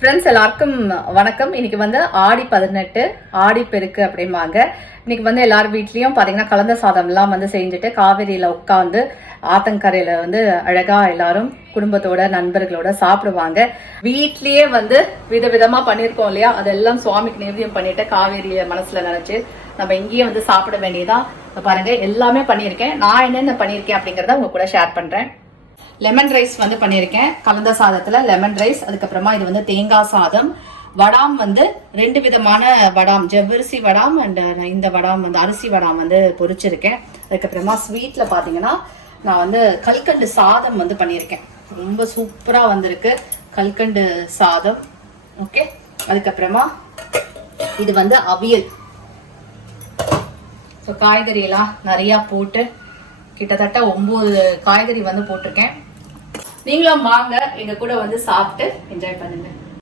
Friends எல்லாருக்கும் வணக்கம். இன்னைக்கு வந்து ஆடி 18 ஆடி பெருக்கு அப்படிம்பாங்க. இன்னைக்கு வந்து எல்லார் வீட்லயும் பாத்தீங்கன்னா கலந்த சாதம்லாம் வந்து செஞ்சுட்டு காவேரியில உட்காந்து ஆத்தங்கரையில வந்து அழகா எல்லாரும் குடும்பத்தோட நண்பர்களோட சாப்பிடுவாங்க. வீட்லயே வந்து விதவிதமா பண்ணிருக்கோம் இல்லையா, அதெல்லாம் சுவாமிக்கு நிவேதியம் பண்ணிட்டு காவேரிய மனசுல நினைச்சு நம்ம இங்கேயே வந்து சாப்பிட வேண்டியதான். பாருங்க எல்லாமே பண்ணியிருக்கேன். நான் என்னென்ன பண்ணியிருக்கேன் அப்படிங்கறத உங்க கூட ஷேர் பண்றேன். லெமன் ரைஸ் வந்து பண்ணியிருக்கேன், கலந்த சாதத்துல லெமன் ரைஸ். அதுக்கப்புறமா இது வந்து தேங்காய் சாதம். வடாம் வந்து 2 விதமான வடாம், ஜவ்வரிசி வடாம் அண்ட் இந்த வடாம் வந்து அரிசி வடாம் வந்து பொரிச்சிருக்கேன். அதுக்கப்புறமா ஸ்வீட்ல பாத்தீங்கன்னா நான் வந்து கல்கண்டு சாதம் வந்து பண்ணியிருக்கேன். ரொம்ப சூப்பரா வந்திருக்கு கல்கண்டு சாதம். ஓகே, அதுக்கப்புறமா இது வந்து அவியல். ஸோ காய்கறி எல்லாம் நிறைய போட்டு கிட்டத்தட்ட 9 காய்கறி வந்து போட்டிருக்கேன். நீங்களும் வாங்க எங்க கூட வந்து சாப்பிட்டு என்ஜாய் பண்ணுங்க.